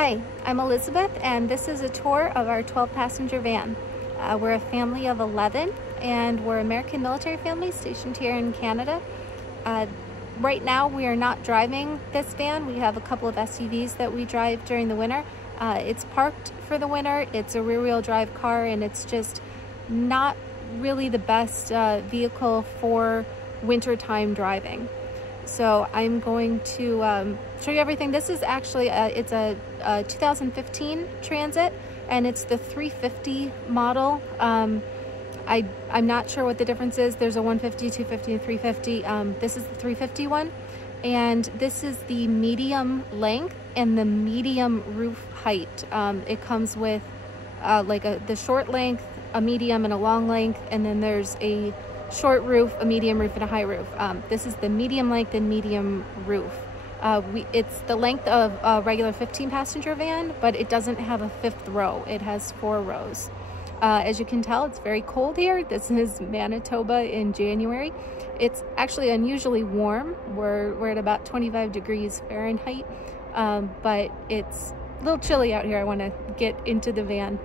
Hi, I'm Elizabeth, and this is a tour of our 12-passenger van. We're a family of 11, and we're American military family stationed here in Canada. Right now, we are not driving this van. We have a couple of SUVs that we drive during the winter. It's parked for the winter. It's a rear-wheel drive car, and it's just not really the best vehicle for wintertime driving. So I'm going to show you everything. This is actually it's a 2015 Transit, and it's the 350 model. I'm not sure what the difference is. There's a 150, 250, and 350. This is the 350 one, and this is the medium length and the medium roof height. It comes with the short length, a medium, and a long length, and then there's a short roof, a medium roof, and a high roof. This is the medium length and medium roof. It's the length of a regular 15-passenger van, but it doesn't have a fifth row. It has 4 rows. As you can tell, it's very cold here. This is Manitoba in January. It's actually unusually warm. We're at about 25 degrees Fahrenheit, but it's a little chilly out here. I want to get into the van.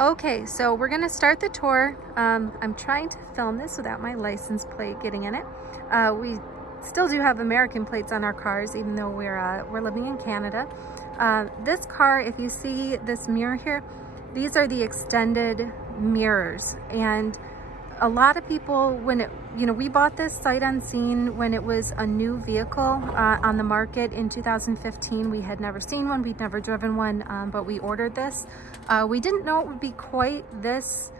Okay, so we're gonna start the tour. I'm trying to film this without my license plate getting in it. We still do have American plates on our cars, even though we're living in Canada. This car, if you see this mirror here, these are the extended mirrors. And a lot of people, we bought this sight unseen when it was a new vehicle on the market in 2015. We had never seen one, we'd never driven one, but we ordered this. We didn't know it would be quite this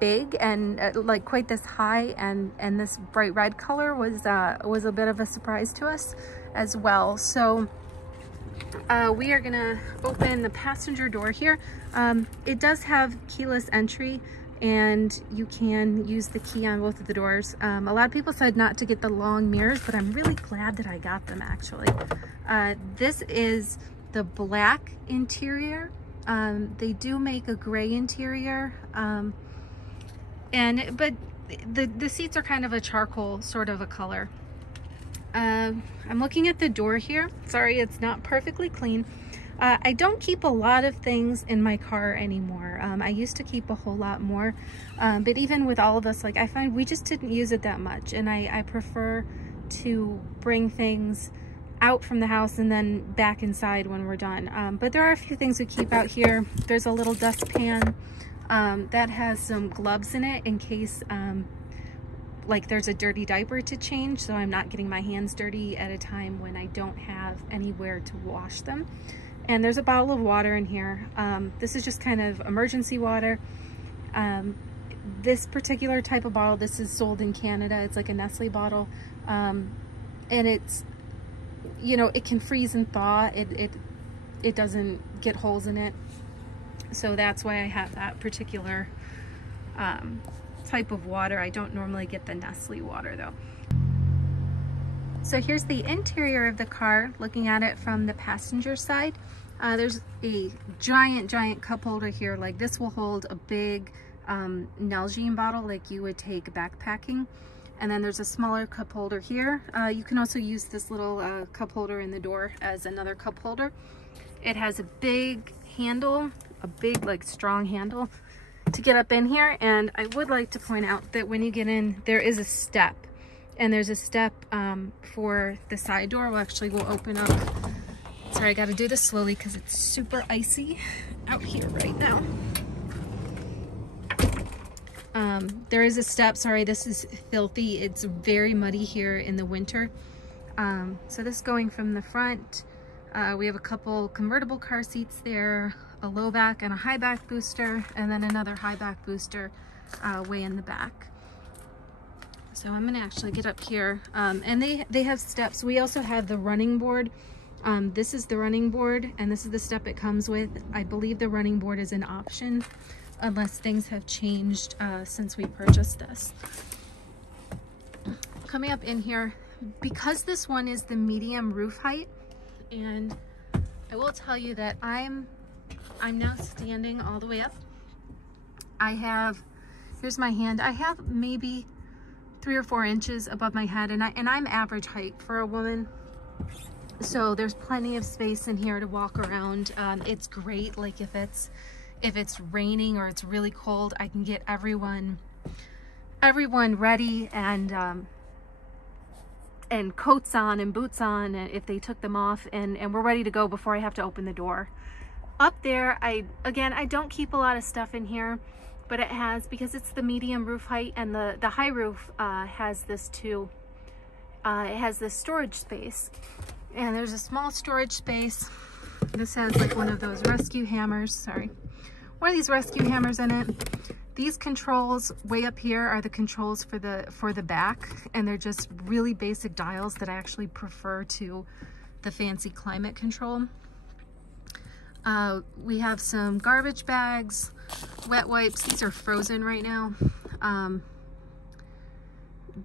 big and quite this high, and this bright red color was a bit of a surprise to us as well. So we are gonna open the passenger door here. It does have keyless entry, and you can use the key on both of the doors. A lot of people said not to get the long mirrors, but I'm really glad that I got them actually. This is the black interior. They do make a gray interior, but the seats are kind of a charcoal sort of a color. I'm looking at the door here. Sorry, it's not perfectly clean. I don't keep a lot of things in my car anymore. I used to keep a whole lot more, but even with all of us, I find we just didn't use it that much, and I prefer to bring things out from the house and then back inside when we're done. But there are a few things we keep out here. There's a little dustpan that has some gloves in it in case there's a dirty diaper to change, so I'm not getting my hands dirty at a time when I don't have anywhere to wash them. And there's a bottle of water in here. This is just kind of emergency water. This particular type of bottle, this is sold in Canada. It's like a Nestle bottle, and it's, it can freeze and thaw. It doesn't get holes in it, so that's why I have that particular type of water. I don't normally get the Nestle water though. So here's the interior of the car, looking at it from the passenger side. There's a giant cup holder here. This will hold a big Nalgene bottle like you would take backpacking. And then there's a smaller cup holder here. You can also use this little cup holder in the door as another cup holder. It has a big handle, a big strong handle to get up in here. And I would like to point out that when you get in, there is a step. And there's a step for the side door. We'll open up. Sorry, I gotta do this slowly because it's super icy out here right now. There is a step. Sorry, this is filthy. It's very muddy here in the winter. So this going from the front, we have a couple convertible car seats there, a low back and a high back booster, and then another high back booster way in the back. So I'm gonna actually get up here, and they have steps. We also have the running board. This is the running board, and this is the step it comes with. I believe the running board is an option unless things have changed since we purchased this. Coming up in here, because this one is the medium roof height, and I will tell you that I'm now standing all the way up. Here's my hand. I have maybe 3 or 4 inches above my head, and I'm average height for a woman. So there's plenty of space in here to walk around. It's great, like if it's raining or it's really cold, I can get everyone ready and coats on and boots on if they took them off, and we're ready to go before I have to open the door. Up there, I don't keep a lot of stuff in here, but it has, because it's the medium roof height, and the high roof has this too. It has this storage space, and there's a small storage space. This has like one of those rescue hammers, sorry, one of these rescue hammers in it. These controls way up here are the controls for the back, and they're just really basic dials that I actually prefer to the fancy climate control. We have some garbage bags, wet wipes. These are frozen right now.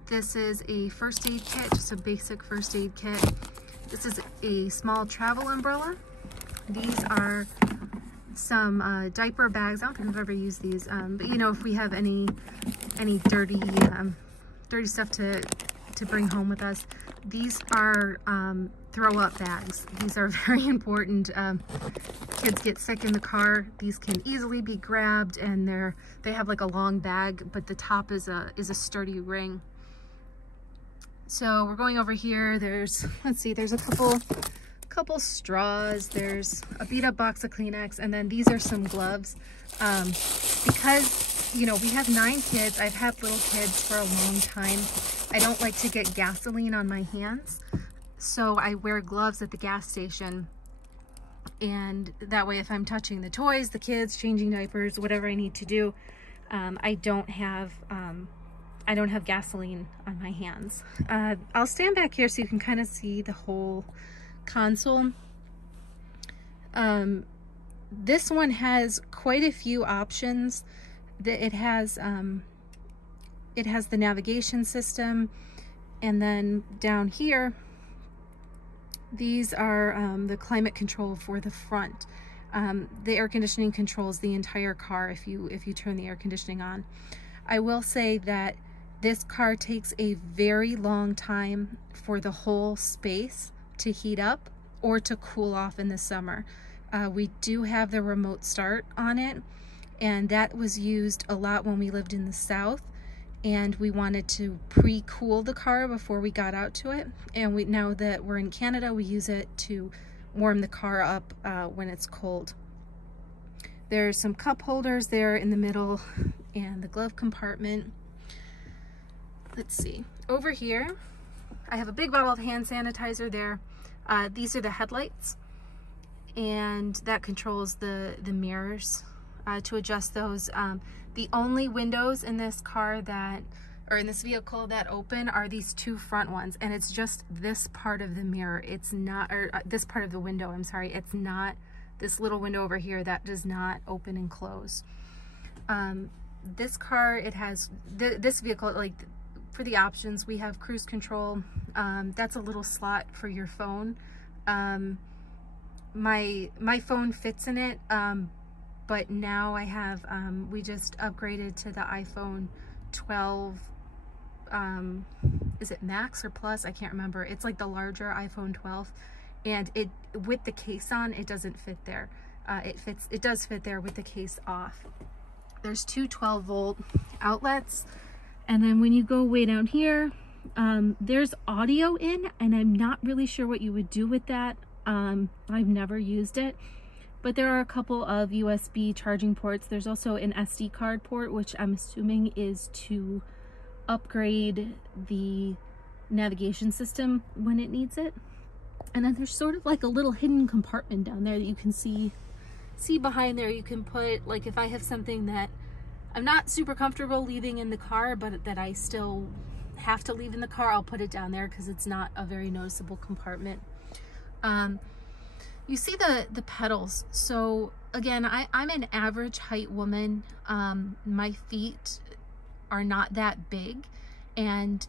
This is a first aid kit, just a basic first aid kit. This is a small travel umbrella. These are some diaper bags. I don't think I've ever used these, but you know, if we have any dirty stuff to bring home with us. These are throw up bags. These are very important. Kids get sick in the car. These can easily be grabbed, and they have like a long bag, but the top is a sturdy ring. So we're going over here. There's, let's see, there's a couple straws. There's a beat up box of Kleenex, and then these are some gloves. Because, you know, we have 9 kids. I've had little kids for a long time. I don't like to get gasoline on my hands, so I wear gloves at the gas station. And that way, if I'm touching the toys, the kids, changing diapers, whatever I need to do, I don't have gasoline on my hands. I'll stand back here so you can kind of see the whole console. This one has quite a few options. It has the navigation system, and then down here, these are the climate control for the front. The air conditioning controls the entire car if you turn the air conditioning on. I will say that this car takes a very long time for the whole space to heat up or to cool off in the summer. We do have the remote start on it, and that was used a lot when we lived in the South, and we wanted to pre-cool the car before we got out to it. And now that we're in Canada, we use it to warm the car up when it's cold. There's some cup holders there in the middle and the glove compartment. Let's see, over here, I have a big bottle of hand sanitizer there. These are the headlights, and that controls the mirrors to adjust those. The only windows in this car in this vehicle that open are these 2 front ones, and it's just this part of the mirror. It's not, or this part of the window, I'm sorry. It's not this little window over here that does not open and close. This car, it has, this vehicle, like, for the options, we have cruise control. That's a little slot for your phone. My phone fits in it, but now I have, we just upgraded to the iPhone 12, is it Max or Plus? I can't remember. It's like the larger iPhone 12, and it, with the case on, it doesn't fit there. It does fit there with the case off. There's 2 12-volt outlets. And then when you go way down here, there's audio in, and I'm not really sure what you would do with that. I've never used it, but there are a couple of USB charging ports. There's also an SD card port, which I'm assuming is to upgrade the navigation system when it needs it. And then there's sort of like a little hidden compartment down there that you can see behind there. You can put, like, if I have something that I'm not super comfortable leaving in the car, but that I still have to leave in the car, I'll put it down there because it's not a very noticeable compartment. You see the pedals. So again, I'm an average height woman. My feet are not that big, and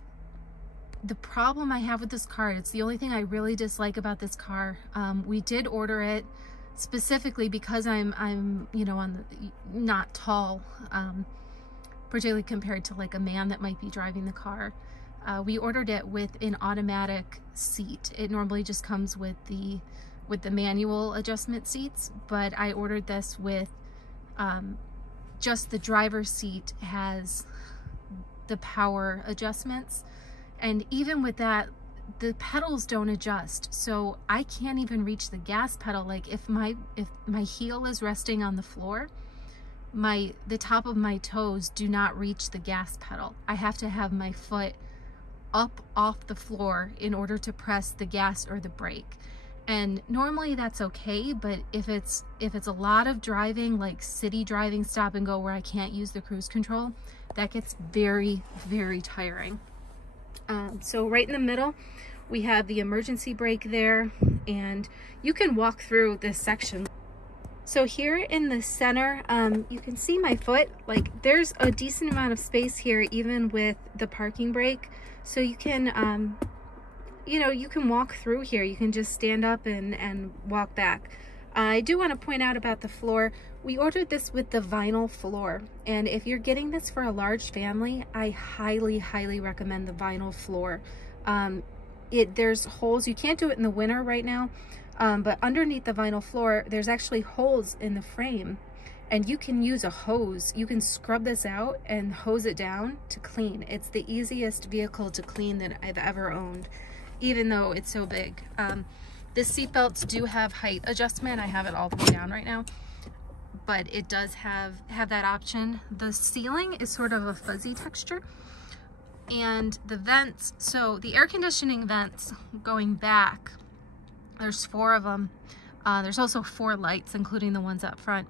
the problem I have with this car, it's the only thing I really dislike about this car. We did order it specifically because I'm you know, not tall, particularly compared to like a man that might be driving the car. We ordered it with an automatic seat. It normally just comes with the manual adjustment seats, but I ordered this with just the driver's seat has the power adjustments, and even with that, the pedals don't adjust, so I can't even reach the gas pedal. Like if my heel is resting on the floor, the top of my toes do not reach the gas pedal. I have to have my foot up off the floor in order to press the gas or the brake. And normally that's okay, but if it's a lot of driving, like city driving, stop and go, where I can't use the cruise control, that gets very, very tiring. So right in the middle, we have the emergency brake there, and you can walk through this section. So here in the center, you can see my foot. Like there's a decent amount of space here, even with the parking brake. So you can, you know, you can walk through here. You can just stand up and walk back. I do want to point out about the floor. We ordered this with the vinyl floor, and if you're getting this for a large family, I highly, highly recommend the vinyl floor. There's holes. You can't do it in the winter right now, but underneath the vinyl floor, there's actually holes in the frame, and you can use a hose. You can scrub this out and hose it down to clean. It's the easiest vehicle to clean that I've ever owned, even though it's so big. The seat belts do have height adjustment. I have it all the way down right now, but it does have that option. The ceiling is sort of a fuzzy texture, and the vents, so the air conditioning vents going back, there's 4 of them. There's also 4 lights, including the ones up front.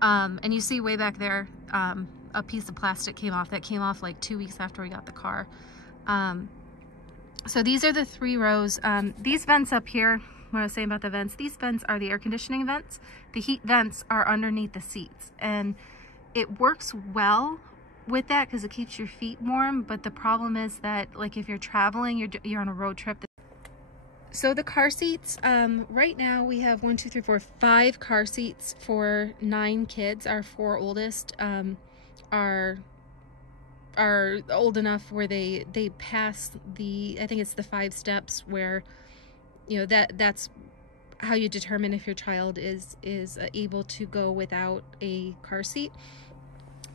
And you see way back there, a piece of plastic came off. That came off like 2 weeks after we got the car. So these are the 3 rows. These vents up here, what I was saying about the vents, these vents are the air conditioning vents. The heat vents are underneath the seats, and it works well with that because it keeps your feet warm. But the problem is that, like, if you're traveling, you're on a road trip. So the car seats, right now we have 1, 2, 3, 4, 5 car seats for 9 kids. Our 4 oldest are old enough where they pass the, I think it's the 5 steps where, you know, that's how you determine if your child is able to go without a car seat.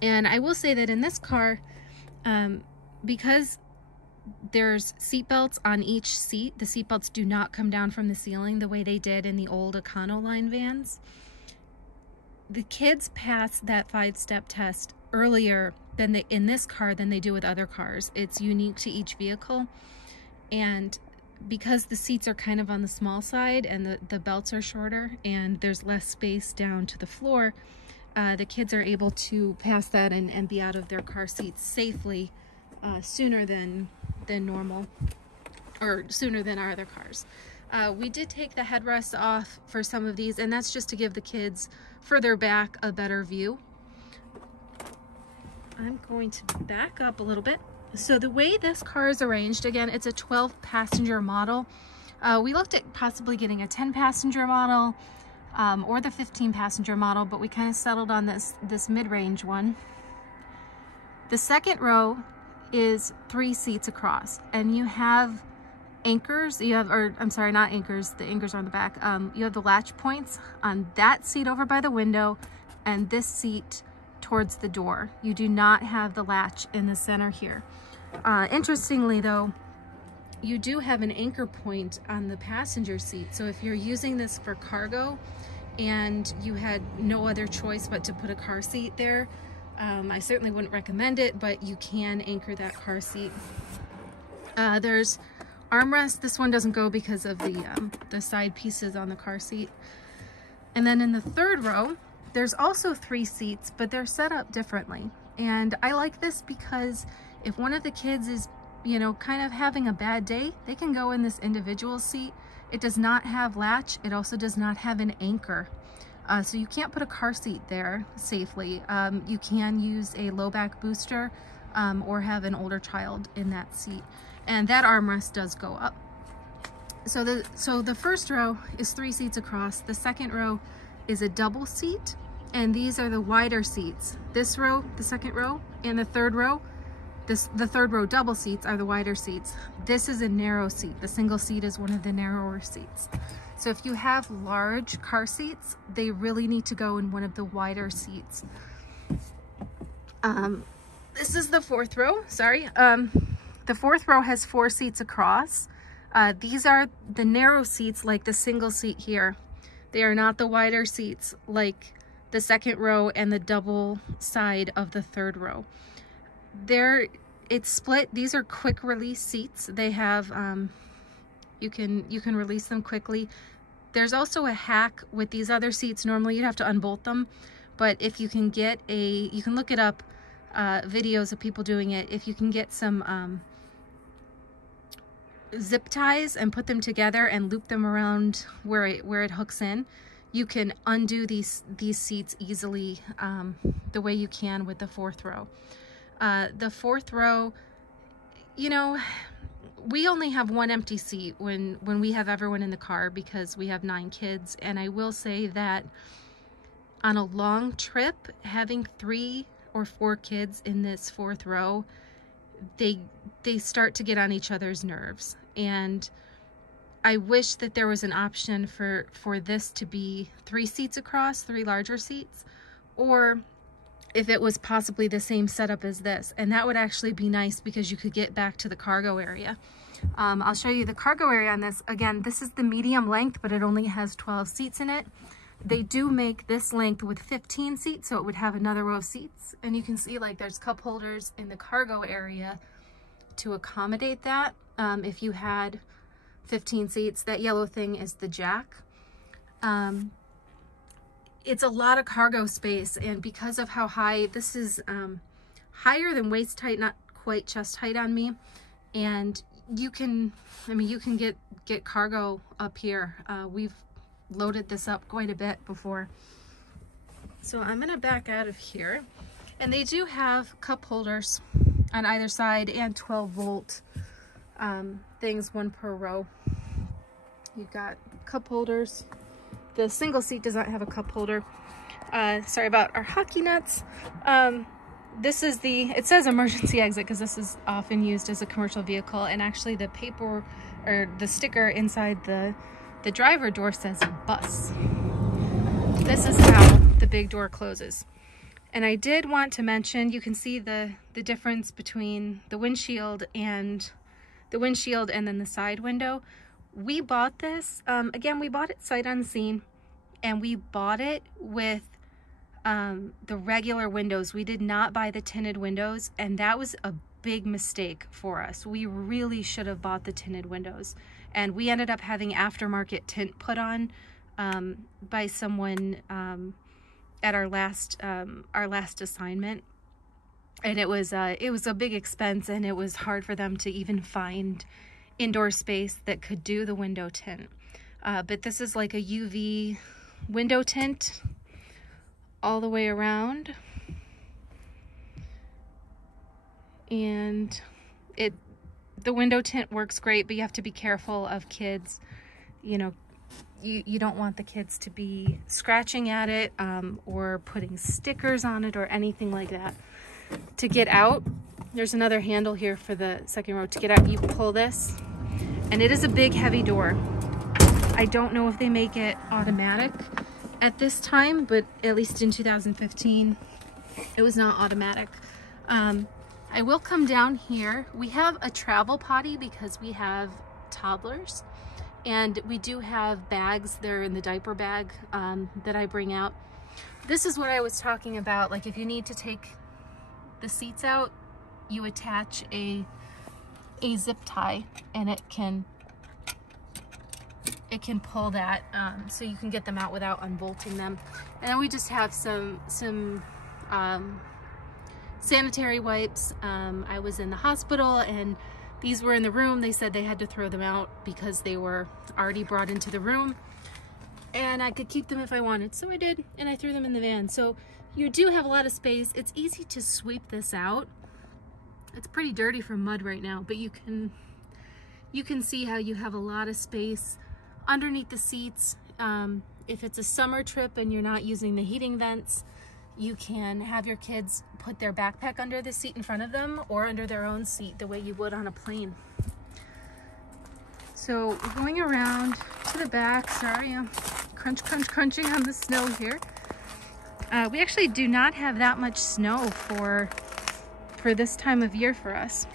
And I will say that in this car, because there's seat belts on each seat, the seat belts do not come down from the ceiling the way they did in the old Econoline vans. The kids pass that 5-step test earlier than in this car than they do with other cars. It's unique to each vehicle, and because the seats are kind of on the small side and the belts are shorter and there's less space down to the floor, the kids are able to pass that and be out of their car seats safely sooner than normal, or sooner than our other cars. We did take the headrests off for some of these, and that's just to give the kids further back a better view. I'm going to back up a little bit. So the way this car is arranged, again, it's a 12-passenger model. We looked at possibly getting a 10-passenger model or the 15-passenger model, but we kind of settled on this mid-range one. The second row is 3 seats across, and you have anchors. I'm sorry, not anchors. The anchors are on the back. You have the latch points on that seat over by the window and this seat towards the door. You do not have the latch in the center here. Interestingly though, you do have an anchor point on the passenger seat. So if you're using this for cargo and you had no other choice but to put a car seat there, I certainly wouldn't recommend it, but you can anchor that car seat. There's armrest. This one doesn't go because of the side pieces on the car seat. And then in the third row, there's also 3 seats, but they're set up differently. And I like this because if one of the kids is, you know, kind of having a bad day, they can go in this individual seat. It does not have latch. It also does not have an anchor. So you can't put a car seat there safely. You can use a low back booster or have an older child in that seat. And that armrest does go up. So the first row is 3 seats across. The second row is a double seat, and these are the wider seats. This row, the second row, and the third row the third row double seats are the wider seats. This is a narrow seat. The single seat is one of the narrower seats. So if you have large car seats, they really need to go in one of the wider seats. This is the fourth row, sorry. The fourth row has 4 seats across. These are the narrow seats like the single seat here. They are not the wider seats like the second row and the double side of the third row. It's split. These are quick release seats. They have, you can release them quickly. There's also a hack with these other seats. Normally you'd have to unbolt them, but if you can get you can look it up, videos of people doing it. If you can get some zip ties and put them together and loop them around where it hooks in, you can undo these seats easily, the way you can with the fourth row. The fourth row, you know, we only have 1 empty seat when we have everyone in the car because we have 9 kids. And I will say that on a long trip, having 3 or 4 kids in this fourth row, they start to get on each other's nerves. And I wish that there was an option for this to be 3 seats across, 3 larger seats, or if it was possibly the same setup as this. And that would actually be nice because you could get back to the cargo area. I'll show you the cargo area on this. Again, this is the medium length, but it only has 12 seats in it. They do make this length with 15 seats, so it would have another row of seats. And you can see like there's cup holders in the cargo area to accommodate that. If you had 15 seats, that yellow thing is the jack. It's a lot of cargo space, and because of how high, this is higher than waist height, not quite chest height on me. And you can, you can get cargo up here. We've loaded this up quite a bit before. So I'm gonna back out of here. And they do have cup holders on either side and 12-volt things, 1 per row. You've got cup holders. The single seat does not have a cup holder. Sorry about our hockey nuts. This is it says emergency exit because this is often used as a commercial vehicle, and actually the paper or the sticker inside the driver door says bus. This is how the big door closes. And I did want to mention, you can see the difference between the windshield and then the side window. We bought this, again, we bought it sight unseen, and we bought it with the regular windows. We did not buy the tinted windows, and that was a big mistake for us. We really should have bought the tinted windows, and we ended up having aftermarket tint put on by someone at our last assignment, and it was a big expense, and it was hard for them to even find indoor space that could do the window tint. But this is like a UV window tint all the way around, and the window tint works great, but you have to be careful of kids. You know, you don't want the kids to be scratching at it or putting stickers on it or anything like that. To get out, there's another handle here for the second row. To get out, you pull this, and it is a big heavy door. I don't know if they make it automatic at this time, but at least in 2015 it was not automatic. I will come down here. We have a travel potty because we have toddlers, and we do have bags. They're in the diaper bag that I bring out. This is what I was talking about. Like, if you need to take the seats out, you attach a zip tie, and it can pull that, so you can get them out without unbolting them. And then we just have some sanitary wipes. I was in the hospital, and these were in the room. They said they had to throw them out because they were already brought into the room, and I could keep them if I wanted. So I did, and I threw them in the van. So you do have a lot of space. It's easy to sweep this out. It's pretty dirty from mud right now, but you can see how you have a lot of space underneath the seats. If it's a summer trip and you're not using the heating vents, You can have your kids put their backpack under the seat in front of them or under their own seat the way you would on a plane. So we're going around to the back. Sorry, I'm crunching on the snow here. We actually do not have that much snow for this time of year for us.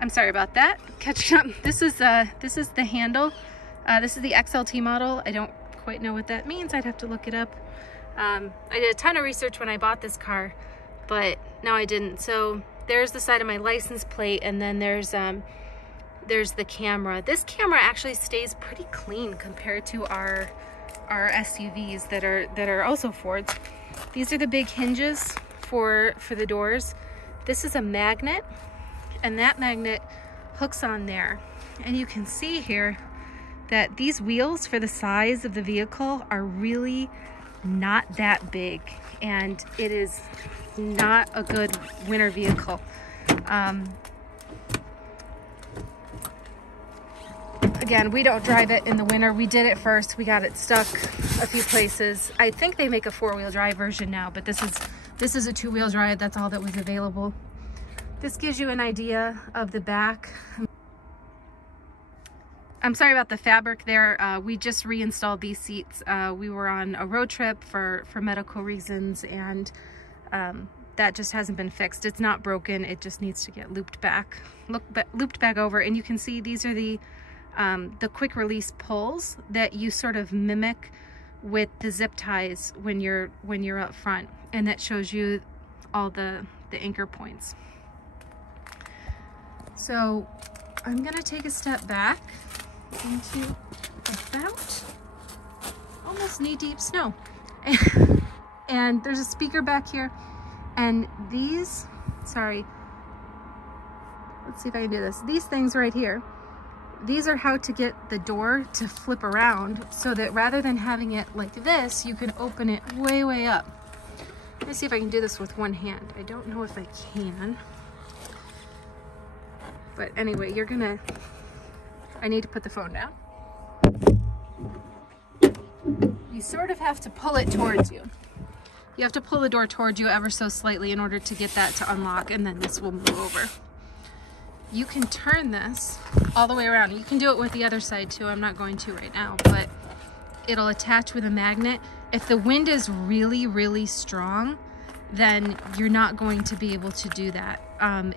I'm sorry about that. Catching up. This is the handle. This is the XLT model. I don't quite know what that means. I'd have to look it up. I did a ton of research when I bought this car, but now I didn't. So there's the side of my license plate, and then there's the camera. This camera actually stays pretty clean compared to our SUVs that are also Fords. These are the big hinges for the doors. This is a magnet, and that magnet hooks on there. And you can see here that these wheels for the size of the vehicle are really not that big, and it is not a good winter vehicle. Again, we don't drive it in the winter. We did it first. We got it stuck a few places. I think they make a 4-wheel drive version now, but this is a 2-wheel drive. That's all that was available. This gives you an idea of the back. I'm sorry about the fabric there. We just reinstalled these seats. We were on a road trip for medical reasons, and that just hasn't been fixed. It's not broken. It just needs to get looped back over. And you can see these are the quick release pulls that you sort of mimic with the zip ties when you're up front, and that shows you all the anchor points. So I'm gonna take a step back into about almost knee-deep snow. And there's a speaker back here, and these, sorry, let's see if I can do this. These things right here, these are how to get the door to flip around so that rather than having it like this, you can open it way, way up. Let me see if I can do this with one hand. I don't know if I can. But anyway, I need to put the phone down. You sort of have to pull it towards you. You have to pull the door towards you ever so slightly in order to get that to unlock, and then this will move over. You can turn this all the way around. You can do it with the other side too. I'm not going to right now, but it'll attach with a magnet. If the wind is really, really strong, then you're not going to be able to do that.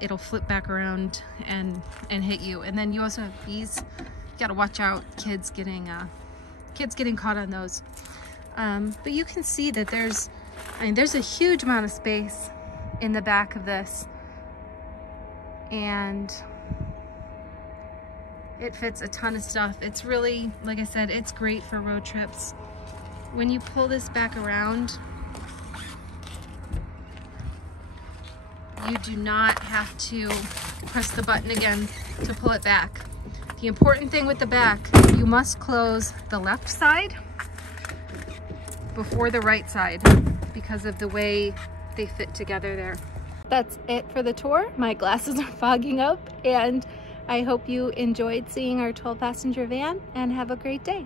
It'll flip back around and hit you. And then you also have these. You gotta watch out, kids getting caught on those. But you can see that there's a huge amount of space in the back of this, and it fits a ton of stuff. It's really, like I said, it's great for road trips. When you pull this back around, you do not have to press the button again to pull it back. The important thing with the back, you must close the left side before the right side because of the way they fit together there. That's it for the tour. My glasses are fogging up, and I hope you enjoyed seeing our 12-passenger van, and have a great day.